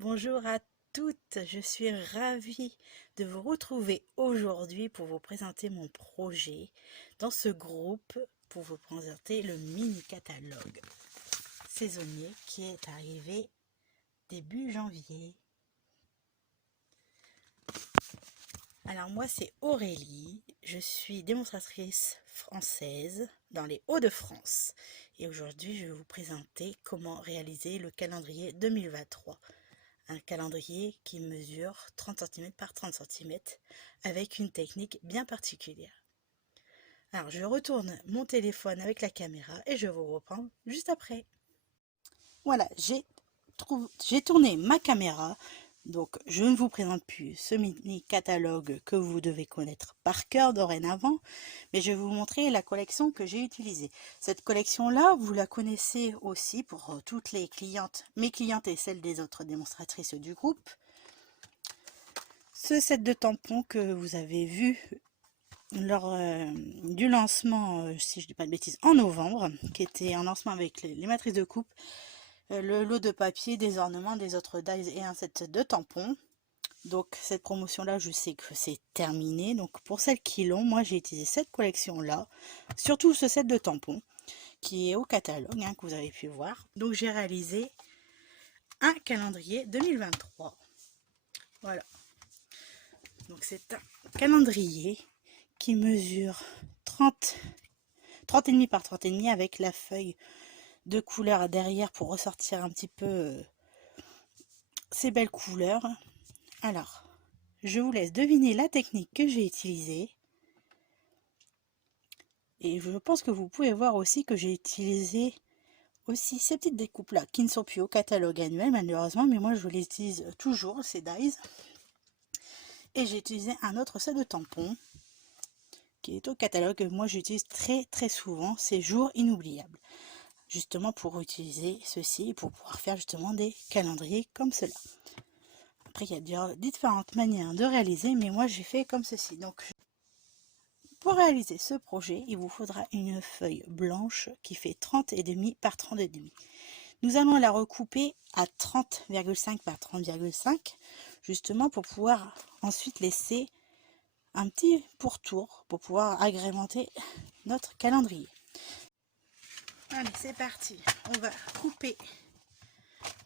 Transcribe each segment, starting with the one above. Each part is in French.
Bonjour à toutes, je suis ravie de vous retrouver aujourd'hui pour vous présenter mon projet dans ce groupe, pour vous présenter le mini catalogue saisonnier qui est arrivé début janvier. Alors moi c'est Aurélie, je suis démonstratrice française dans les Hauts-de-France et aujourd'hui je vais vous présenter comment réaliser le calendrier 2023. Un calendrier qui mesure 30 cm par 30 cm avec une technique bien particulière. Alors je retourne mon téléphone avec la caméra et je vous reprends juste après. Voilà, j'ai tourné ma caméra, donc je ne vous présente plus ce mini catalogue que vous devez connaître par cœur dorénavant, mais je vais vous montrer la collection que j'ai utilisée. Cette collection-là, vous la connaissez aussi pour toutes les clientes, mes clientes et celles des autres démonstratrices du groupe. Ce set de tampons que vous avez vu lors du lancement, si je ne dis pas de bêtises, en novembre, qui était en lancement avec les matrices de coupe, le lot de papier, des ornements, des autres dies et un set de tampons. Donc cette promotion-là, je sais que c'est terminé. Donc pour celles qui l'ont, moi j'ai utilisé cette collection-là, surtout ce set de tampons, qui est au catalogue, hein, que vous avez pu voir. Donc j'ai réalisé un calendrier 2023. Voilà. Donc c'est un calendrier qui mesure 30,5 par 30,5 avec la feuille de couleur derrière pour ressortir un petit peu ces belles couleurs. Alors, je vous laisse deviner la technique que j'ai utilisée. Et je pense que vous pouvez voir aussi que j'ai utilisé aussi ces petites découpes là qui ne sont plus au catalogue annuel malheureusement, mais moi je les utilise toujours, ces dies. Et j'ai utilisé un autre set de tampons qui est au catalogue, moi j'utilise très souvent, c'est Jours Inoubliables. Justement pour utiliser ceci et pour pouvoir faire justement des calendriers comme cela. Après il y a différentes manières de réaliser, mais moi j'ai fait comme ceci. Donc pour réaliser ce projet, il vous faudra une feuille blanche qui fait 30,5 par 30,5. Nous allons la recouper à 30,5 par 30,5 justement pour pouvoir ensuite laisser un petit pourtour pour pouvoir agrémenter notre calendrier. Allez, c'est parti. On va couper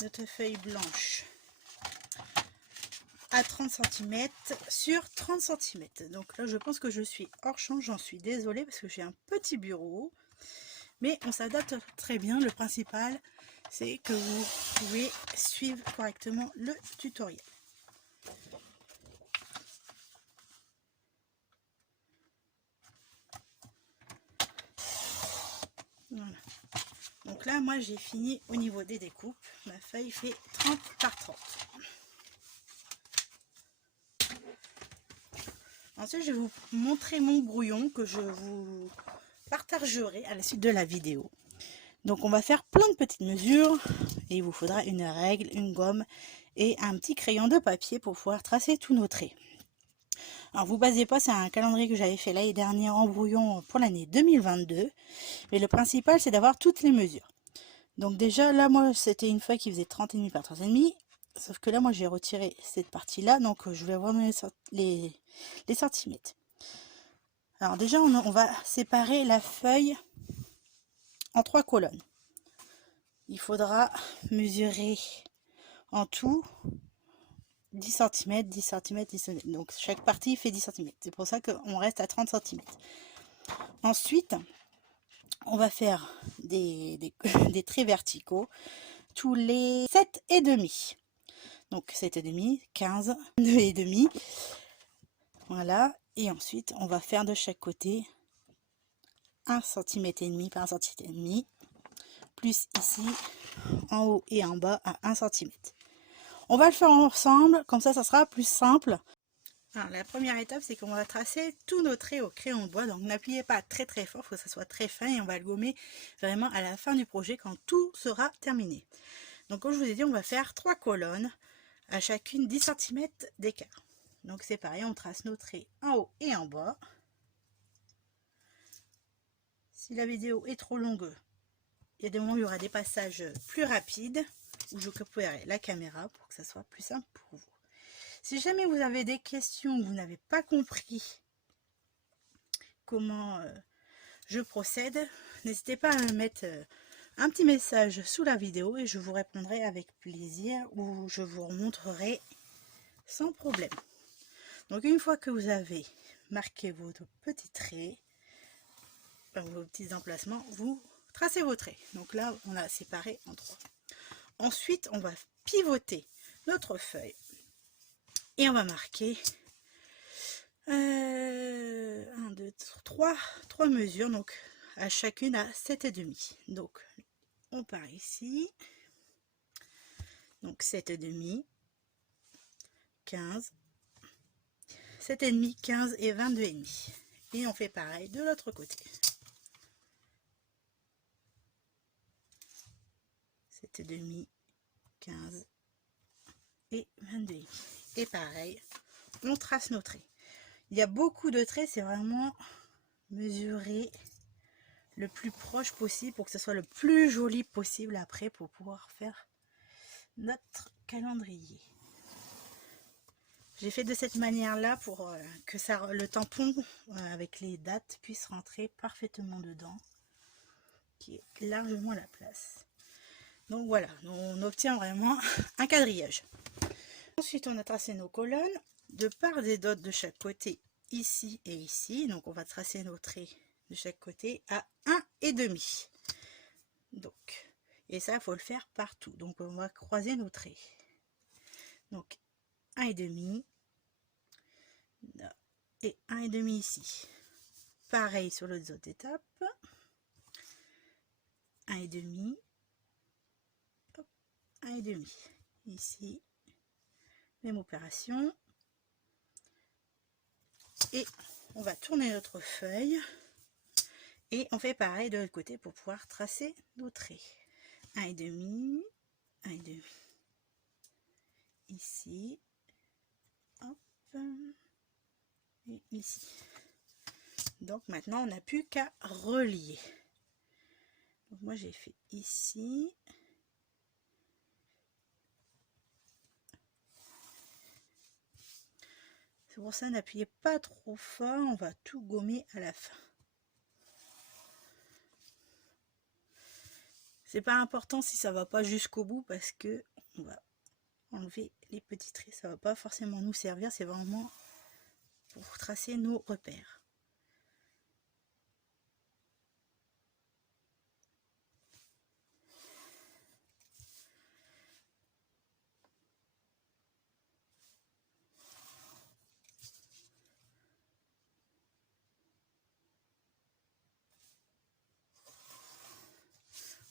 notre feuille blanche à 30 cm sur 30 cm. Donc là, je pense que je suis hors champ. J'en suis désolée parce que j'ai un petit bureau. Mais on s'adapte très bien. Le principal, c'est que vous pouvez suivre correctement le tutoriel. Voilà. Donc là, moi, j'ai fini au niveau des découpes. Ma feuille fait 30 par 30. Ensuite, je vais vous montrer mon brouillon que je vous partagerai à la suite de la vidéo. Donc, on va faire plein de petites mesures et il vous faudra une règle, une gomme et un petit crayon de papier pour pouvoir tracer tous nos traits. Alors, vous basez pas, c'est un calendrier que j'avais fait l'année dernière en brouillon pour l'année 2022. Mais le principal, c'est d'avoir toutes les mesures. Donc déjà, là, moi, c'était une feuille qui faisait 30,5 par 30,5. Sauf que là, moi, j'ai retiré cette partie-là. Donc, je vais avoir les centimètres. Alors déjà, on va séparer la feuille en 3 colonnes. Il faudra mesurer en tout 10 cm, 10 cm, 10 cm. Donc, chaque partie fait 10 cm. C'est pour ça qu'on reste à 30 cm. Ensuite, on va faire des traits verticaux tous les 7,5. Donc 7,5, 15, 2,5. Voilà. Et ensuite, on va faire de chaque côté 1,5 cm par 1,5 cm. Plus ici, en haut et en bas à 1 cm. On va le faire ensemble, comme ça sera plus simple. Alors, la première étape, c'est qu'on va tracer tous nos traits au crayon de bois. Donc n'appuyez pas très fort, il faut que ça soit très fin et on va le gommer vraiment à la fin du projet quand tout sera terminé. Donc comme je vous ai dit, on va faire 3 colonnes à chacune 10 cm d'écart. Donc c'est pareil, on trace nos traits en haut et en bas. Si la vidéo est trop longue, il y a des moments où il y aura des passages plus rapides. où je couperai la caméra pour que ça soit plus simple pour vous. Si jamais vous avez des questions, vous n'avez pas compris comment je procède, n'hésitez pas à me mettre un petit message sous la vidéo et je vous répondrai avec plaisir ou je vous remontrerai sans problème. Donc une fois que vous avez marqué vos petits traits, vos petits emplacements, vous tracez vos traits. Donc là, on a séparé en 3. Ensuite, on va pivoter notre feuille et on va marquer 1, 2, 3 mesures, donc à chacune à 7,5. Donc on part ici, donc 7,5, 15, 7,5, 15 et 22,5. Et on fait pareil de l'autre côté. 7,5, 15 et 22,5. Et pareil, on trace nos traits. Il y a beaucoup de traits, c'est vraiment mesurer le plus proche possible pour que ce soit le plus joli possible après pour pouvoir faire notre calendrier. J'ai fait de cette manière-là pour que le tampon avec les dates puisse rentrer parfaitement dedans, qui est largement la place. Donc voilà, on obtient vraiment un quadrillage. Ensuite, on a tracé nos colonnes de part et d'autre de chaque côté, ici et ici. Donc on va tracer nos traits de chaque côté à 1,5. Donc, et ça, il faut le faire partout. Donc on va croiser nos traits. Donc 1,5 et 1,5 ici. Pareil sur les autres étapes. 1,5, 1,5 ici. Même opération. Et on va tourner notre feuille. Et on fait pareil de l'autre côté pour pouvoir tracer nos traits. 1,5, 1,5 ici. Hop. Et ici. Donc maintenant, on n'a plus qu'à relier. Donc moi, j'ai fait ici. C'est pour ça, n'appuyez pas trop fort. On va tout gommer à la fin. C'est pas important si ça va pas jusqu'au bout parce que on va enlever les petits traits. Ça va pas forcément nous servir. C'est vraiment pour tracer nos repères.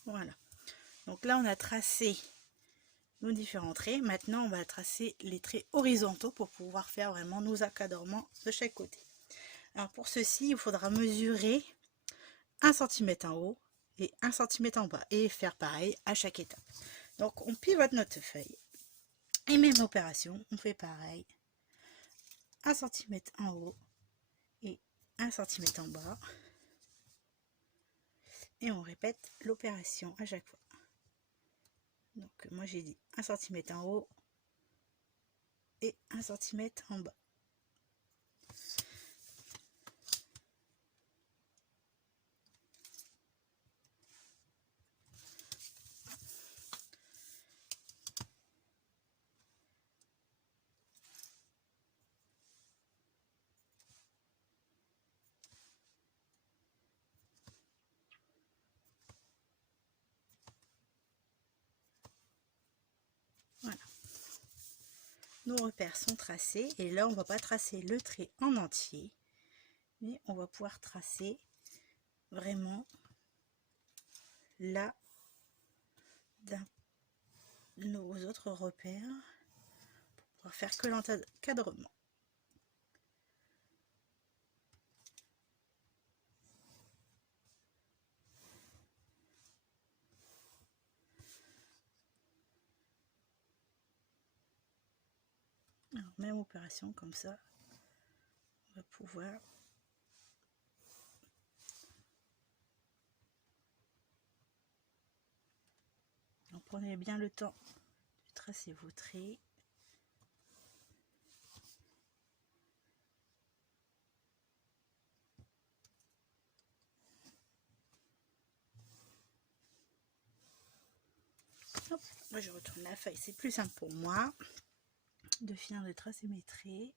Voilà. Donc là, on a tracé nos différents traits. Maintenant, on va tracer les traits horizontaux pour pouvoir faire vraiment nos accadrements de chaque côté. Alors pour ceci, il faudra mesurer 1 cm en haut et 1 cm en bas et faire pareil à chaque étape. Donc on pivote notre feuille et même opération, on fait pareil. 1 cm en haut et 1 cm en bas. Et on répète l'opération à chaque fois. Donc moi j'ai dit 1 cm en haut et 1 cm en bas. Voilà. Nos repères sont tracés et là on va pas tracer le trait en entier, mais on va pouvoir tracer vraiment là dans nos autres repères pour pouvoir faire que l'encadrement. Alors, même opération comme ça, on va pouvoir donc Prenez bien le temps de tracer vos traits. Hop, moi je retourne la feuille, c'est plus simple pour moi de finir de tracer mes traits.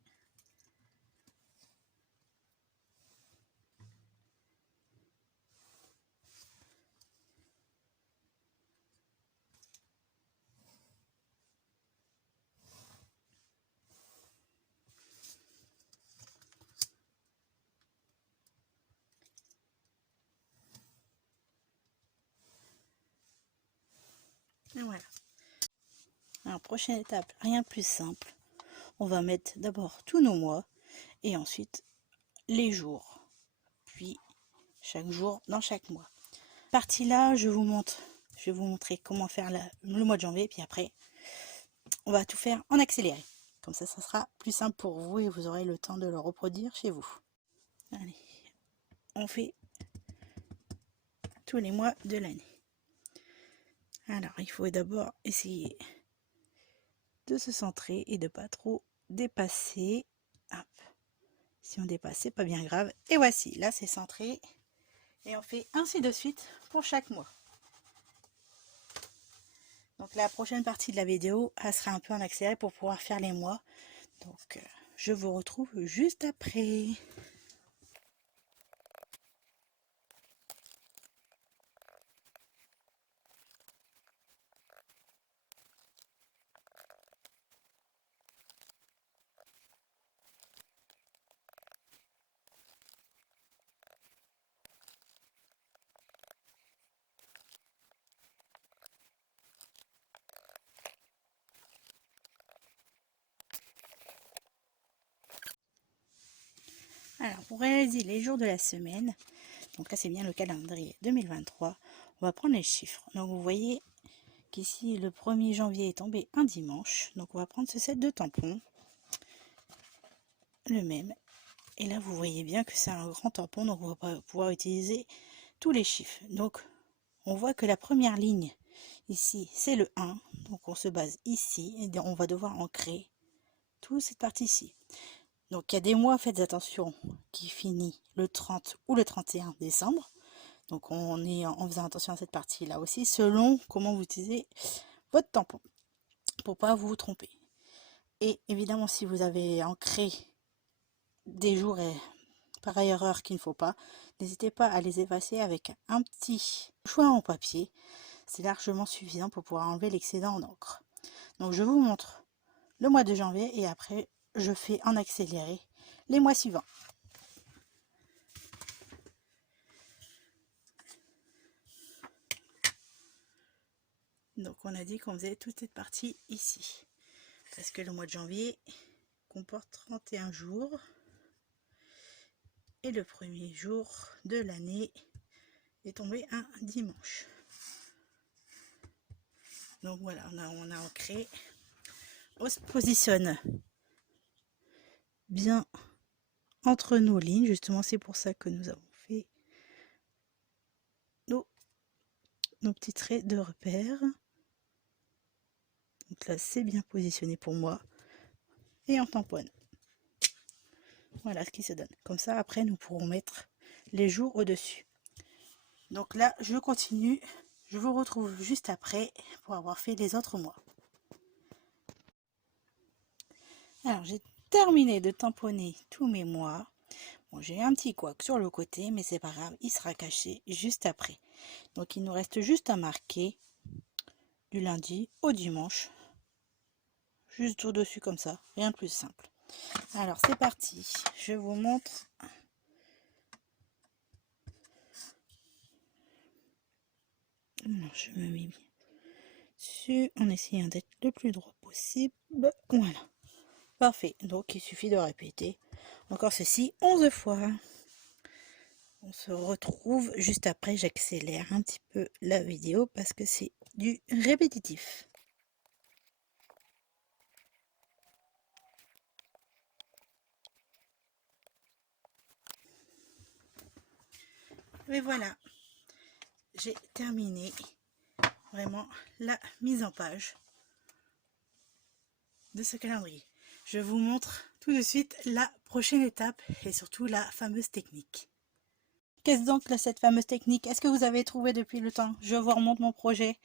Et voilà. Alors, prochaine étape, rien de plus simple. On va mettre d'abord tous nos mois et ensuite les jours. Puis chaque jour dans chaque mois. Partie là, je vais vous montrer comment faire le mois de janvier. Puis après, on va tout faire en accéléré. Comme ça sera plus simple pour vous et vous aurez le temps de le reproduire chez vous. Allez, on fait tous les mois de l'année. Alors, il faut d'abord essayer de se centrer et de pas trop dépasser. Hop. Si on dépasse, c'est pas bien grave. Et voici, là c'est centré. Et on fait ainsi de suite pour chaque mois. Donc la prochaine partie de la vidéo, elle sera un peu en accéléré pour pouvoir faire les mois. Donc je vous retrouve juste après. Alors pour réaliser les jours de la semaine, donc là c'est bien le calendrier 2023, on va prendre les chiffres. Donc vous voyez qu'ici le 1er janvier est tombé un dimanche, donc on va prendre ce set de tampons, le même. Et là vous voyez bien que c'est un grand tampon, donc on va pouvoir utiliser tous les chiffres. Donc on voit que la première ligne ici c'est le 1, donc on se base ici et on va devoir ancrer toute cette partie ci. Donc il y a des mois, faites attention, qui finit le 30 ou le 31 décembre. Donc on est en faisant attention à cette partie là aussi, selon comment vous utilisez votre tampon, pour pas vous tromper. Et évidemment, si vous avez ancré des jours et pareille erreur qu'il ne faut pas, n'hésitez pas à les effacer avec un petit choix en papier. C'est largement suffisant pour pouvoir enlever l'excédent en encre. Donc je vous montre le mois de janvier et après je fais en accéléré les mois suivants. Donc on a dit qu'on faisait toute cette partie ici, parce que le mois de janvier comporte 31 jours et le premier jour de l'année est tombé un dimanche. Donc voilà, on a ancré, on se positionne bien entre nos lignes, justement c'est pour ça que nous avons fait nos petits traits de repère. Donc là c'est bien positionné pour moi et on tamponne. Voilà ce qui se donne. Comme ça après nous pourrons mettre les jours au dessus. Donc là je continue, je vous retrouve juste après pour avoir fait les autres mois. Alors j'ai terminé de tamponner tous mes mois. Bon, j'ai un petit couac sur le côté, mais c'est pas grave, il sera caché juste après. Donc il nous reste juste à marquer du lundi au dimanche, juste au-dessus comme ça, rien de plus simple. Alors c'est parti, je vous montre. Alors, je me mets bien dessus en essayant d'être le plus droit possible. Voilà, parfait. Donc il suffit de répéter encore ceci 11 fois. On se retrouve juste après, j'accélère un petit peu la vidéo parce que c'est du répétitif. Mais voilà, j'ai terminé vraiment la mise en page de ce calendrier. Je vous montre tout de suite la prochaine étape et surtout la fameuse technique. Qu'est-ce donc cette fameuse technique? Est-ce que vous avez trouvé depuis le temps? Je vous remonte mon projet.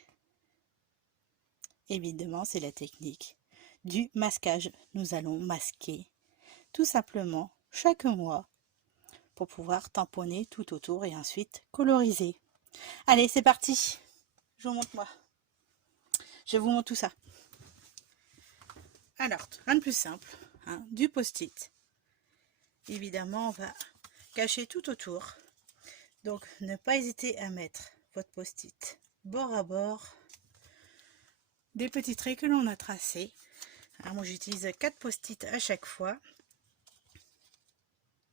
Évidemment, c'est la technique du masquage. Nous allons masquer tout simplement chaque mois pour pouvoir tamponner tout autour et ensuite coloriser. Allez, c'est parti. Je vous montre moi. Je vous montre tout ça. Alors, rien de plus simple, hein, du post-it. Évidemment, on va cacher tout autour. Donc, ne pas hésiter à mettre votre post-it bord à bord des petits traits que l'on a tracés. Alors, moi, j'utilise 4 post-it à chaque fois.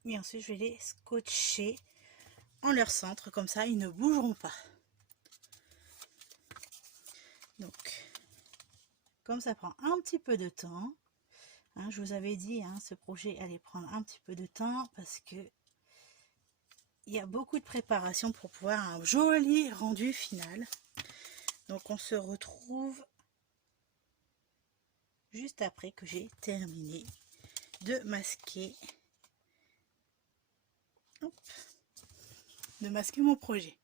Et ensuite, je vais les scotcher en leur centre, comme ça, ils ne bougeront pas. Donc, comme ça prend un petit peu de temps, hein, je vous avais dit, hein, ce projet allait prendre un petit peu de temps parce que il y a beaucoup de préparation pour pouvoir un joli rendu final. Donc, on se retrouve juste après que j'ai terminé de masquer, mon projet.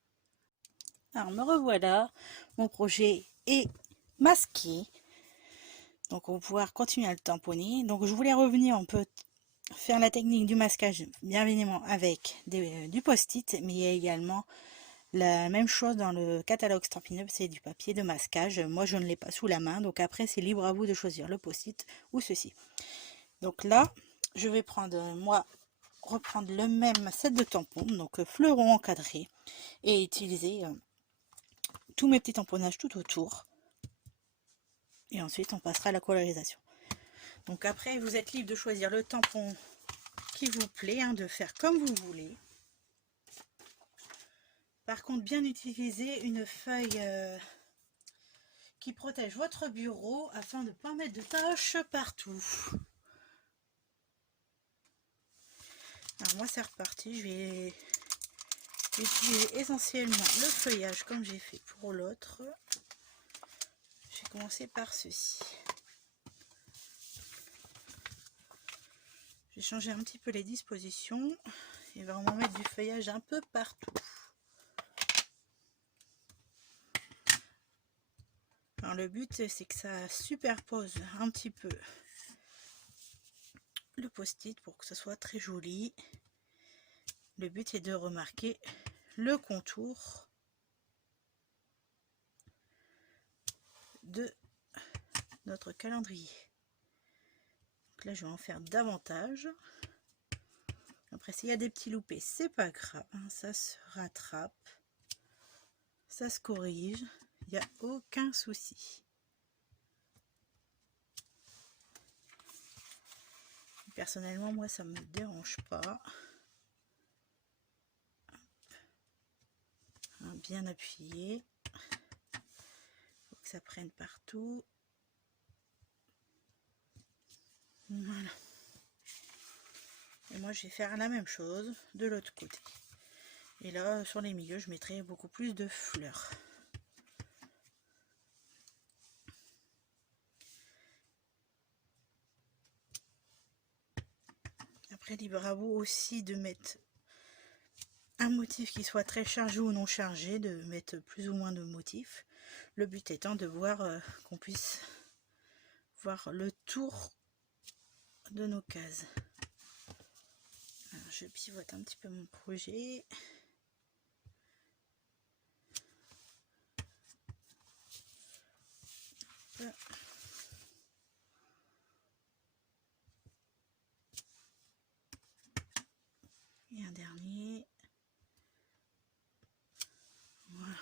Alors, me revoilà, mon projet est masqué. Donc, on va pouvoir continuer à le tamponner. Donc, je voulais revenir, on peut faire la technique du masquage, bien évidemment, avec du post-it, mais il y a également la même chose dans le catalogue Stampin' Up, c'est du papier de masquage. Moi, je ne l'ai pas sous la main, donc après, c'est libre à vous de choisir le post-it ou ceci. Donc là, je vais reprendre le même set de tampons, donc fleurons encadrés, et utiliser tous mes petits tamponnages tout autour. Et ensuite, on passera à la colorisation. Donc après, vous êtes libre de choisir le tampon qui vous plaît, hein, de faire comme vous voulez. Par contre, bien utiliser une feuille qui protège votre bureau afin de ne pas mettre de taches partout. Alors moi, c'est reparti. Je vais utiliser essentiellement le feuillage comme j'ai fait pour l'autre. J'ai commencé par ceci. J'ai changé un petit peu les dispositions et vraiment mettre du feuillage un peu partout. Alors le but, c'est que ça superpose un petit peu le post-it pour que ce soit très joli. Le but est de remarquer le contour de notre calendrier. Donc là, je vais en faire davantage. Après, s'il y a des petits loupés, c'est pas grave, hein, ça se rattrape, ça se corrige, il n'y a aucun souci. Personnellement, moi, ça me dérange pas. Hein, bien appuyé, faut que ça prenne partout. Voilà. Et moi, je vais faire la même chose de l'autre côté. Et là, sur les milieux, je mettrai beaucoup plus de fleurs. Après, libre à vous aussi de mettre un motif qui soit très chargé ou non chargé, de mettre plus ou moins de motifs. Le but étant de voir qu'on puisse voir le tour de nos cases. Alors, je pivote un petit peu mon projet. Et un dernier. Voilà.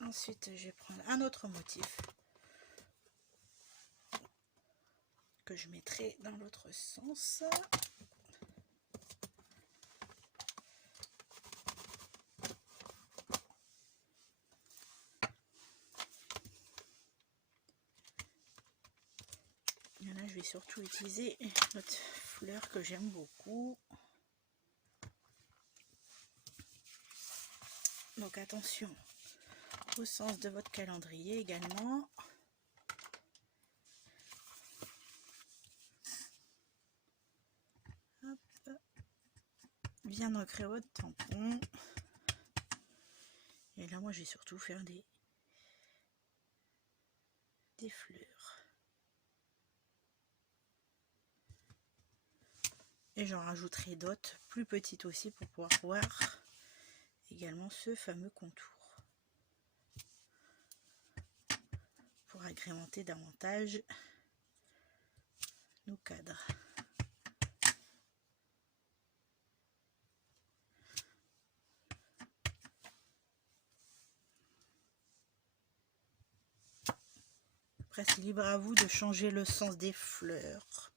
Ensuite, je vais prendre un autre motif que je mettrai dans l'autre sens. Et là, je vais surtout utiliser notre fleur que j'aime beaucoup. Donc attention au sens de votre calendrier également. Hop. Bien ancrer votre tampon. Et là, moi, je vais surtout faire des fleurs. Et j'en rajouterai d'autres plus petites aussi pour pouvoir voir également ce fameux contour. Pour agrémenter davantage nos cadres. Après, c'est libre à vous de changer le sens des fleurs.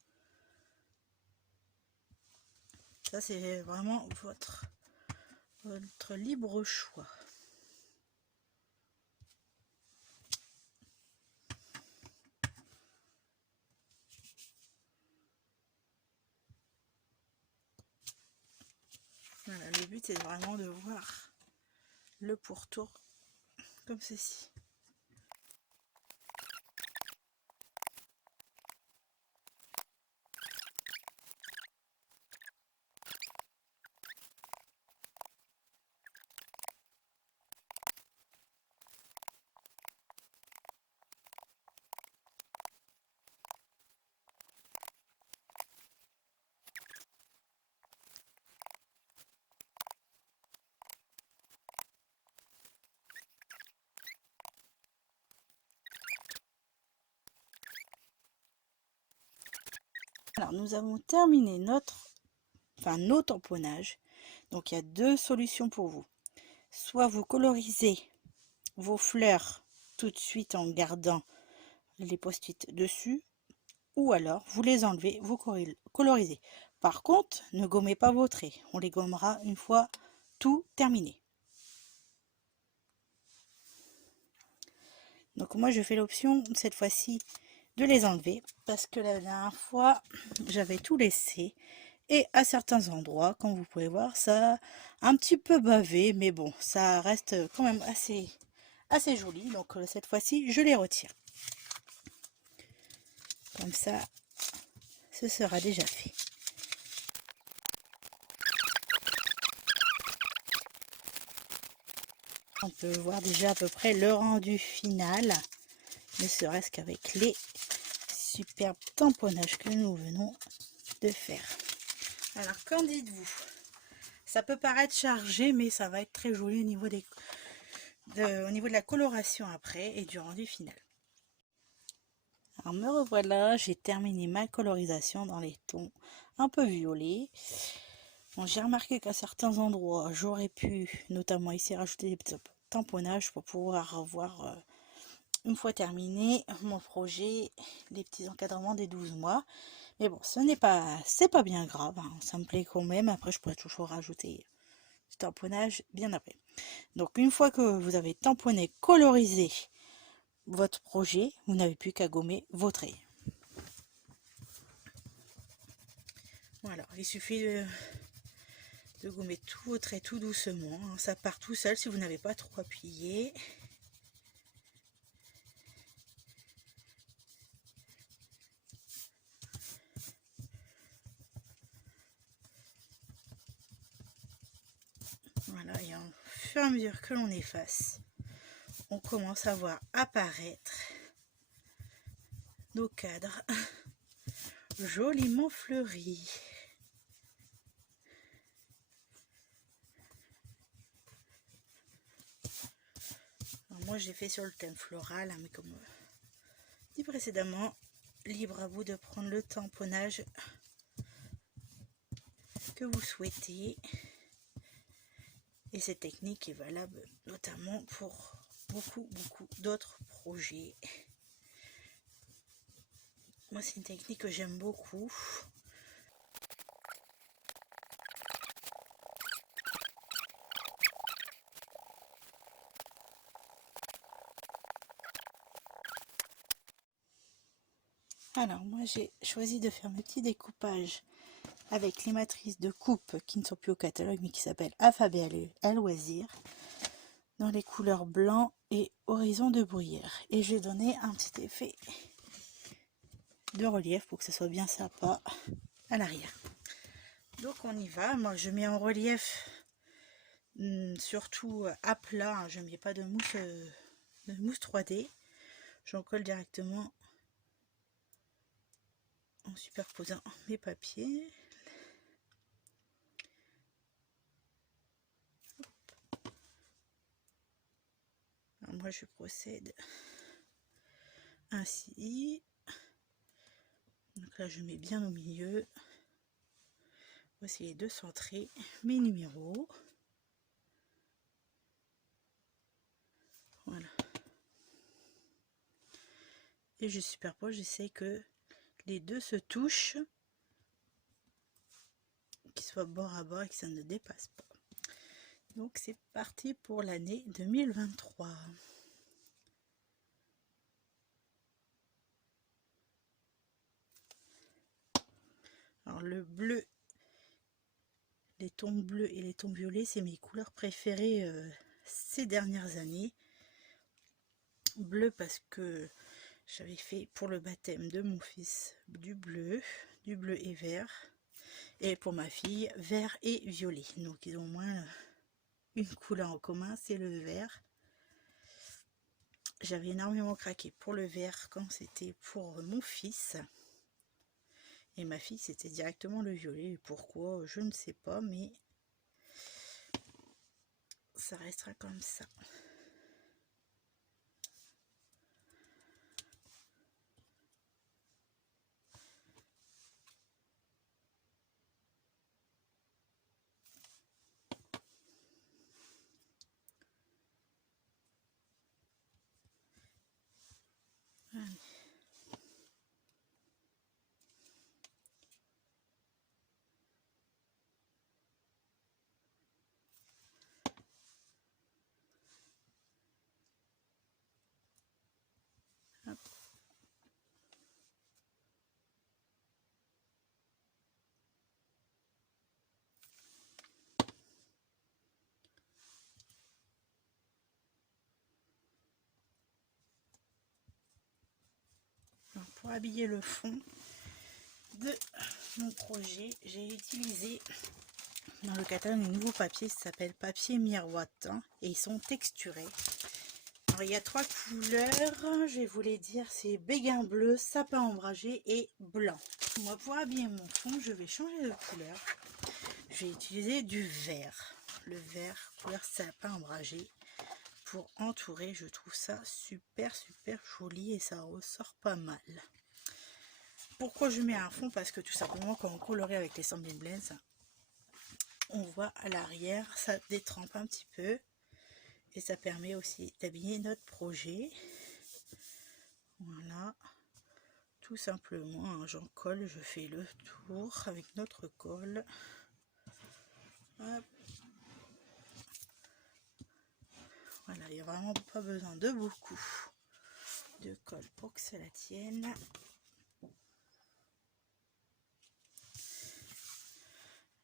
Ça, c'est vraiment votre libre choix. Voilà, le but c'est vraiment de voir le pourtour comme ceci. Alors nous avons terminé nos tamponnages. Donc il y a deux solutions pour vous. Soit vous colorisez vos fleurs tout de suite en gardant les post-it dessus, ou alors vous les enlevez, vous colorisez. Par contre, ne gommez pas vos traits, on les gommera une fois tout terminé. Donc moi je fais l'option cette fois-ci de les enlever parce que la dernière fois j'avais tout laissé et à certains endroits, comme vous pouvez voir, ça a un petit peu bavé, mais bon, ça reste quand même assez joli. Donc cette fois-ci je les retire. Comme ça, ce sera déjà fait. On peut voir déjà à peu près le rendu final, ne serait-ce qu'avec les superbes tamponnages que nous venons de faire. Alors, qu'en dites-vous? Ça peut paraître chargé, mais ça va être très joli au niveau au niveau de la coloration après et du rendu final. Alors me revoilà, j'ai terminé ma colorisation dans les tons un peu violets. Bon, j'ai remarqué qu'à certains endroits, j'aurais pu, notamment ici, rajouter des petits tamponnages pour pouvoir avoir, une fois terminé, mon projet, les petits encadrements des 12 mois. Mais bon, c'est pas bien grave, hein, ça me plaît quand même. Après, je pourrais toujours rajouter du tamponnage bien après. Donc, une fois que vous avez tamponné, colorisé votre projet, vous n'avez plus qu'à gommer vos traits. Voilà, il suffit de gommer tous vos traits tout doucement, hein. Ça part tout seul si vous n'avez pas trop appuyé. Voilà, et au fur et à mesure que l'on efface, on commence à voir apparaître nos cadres joliment fleuris. Alors moi j'ai fait sur le thème floral, hein, mais comme dit précédemment, libre à vous de prendre le tamponnage que vous souhaitez. Et cette technique est valable notamment pour beaucoup d'autres projets. Moi c'est une technique que j'aime beaucoup. Alors moi j'ai choisi de faire mes petits découpages avec les matrices de coupe qui ne sont plus au catalogue mais qui s'appellent Alphabet à loisir, dans les couleurs blanc et horizon de bruyère. Et j'ai donné un petit effet de relief pour que ce soit bien sympa à l'arrière. Donc on y va. Moi je mets en relief surtout à plat, hein. Je ne mets pas de mousse 3D. J'en colle directement en superposant mes papiers. Alors moi je procède ainsi. Donc là je mets bien au milieu. Voici les deux centrés, mes numéros. Voilà. Et je superpose, j'essaie que les deux se touchent, qu'ils soient bord à bord et que ça ne dépasse pas. Donc c'est parti pour l'année 2023. Alors le bleu, les tons bleus et les tons violets, c'est mes couleurs préférées ces dernières années. Bleu parce que j'avais fait pour le baptême de mon fils du bleu et vert. Et pour ma fille, vert et violet. Donc ils ont au moins une couleur en commun, c'est le vert. J'avais énormément craqué pour le vert quand c'était pour mon fils. Et ma fille, c'était directement le violet. Pourquoi, je ne sais pas, mais ça restera comme ça. Allez. Hop. Alors, pour habiller le fond de mon projet, j'ai utilisé dans le catalogue un nouveau papier, ça s'appelle papier miroitant et ils sont texturés. Alors, il y a 3 couleurs, je vais vous les dire, c'est béguin bleu, sapin ombragé et blanc. Moi, pour habiller mon fond, je vais changer de couleur. Je vais utiliser du vert, le vert couleur sapin ombragé pour entourer. Je trouve ça super joli et ça ressort pas mal. Pourquoi je mets un fond? Parce que tout simplement quand on colorie avec les Samling Blends, on voit à l'arrière, ça détrempe un petit peu et ça permet aussi d'habiller notre projet. Voilà, tout simplement, hein, j'en colle, je fais le tour avec notre colle. Hop. Voilà, il n'y a vraiment pas besoin de beaucoup de colle pour que cela tienne.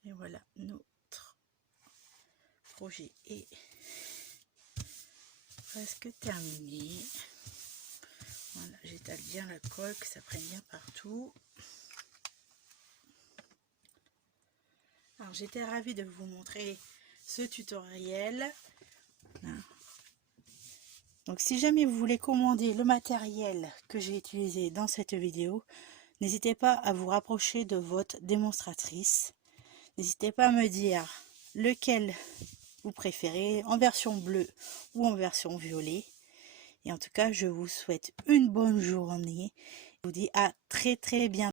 Et voilà, notre projet est presque terminé. Voilà, j'étale bien la colle, que ça prenne bien partout. Alors j'étais ravie de vous montrer ce tutoriel. Donc si jamais vous voulez commander le matériel que j'ai utilisé dans cette vidéo, n'hésitez pas à vous rapprocher de votre démonstratrice. N'hésitez pas à me dire lequel vous préférez, en version bleue ou en version violet. Et en tout cas, je vous souhaite une bonne journée. Je vous dis à très bientôt.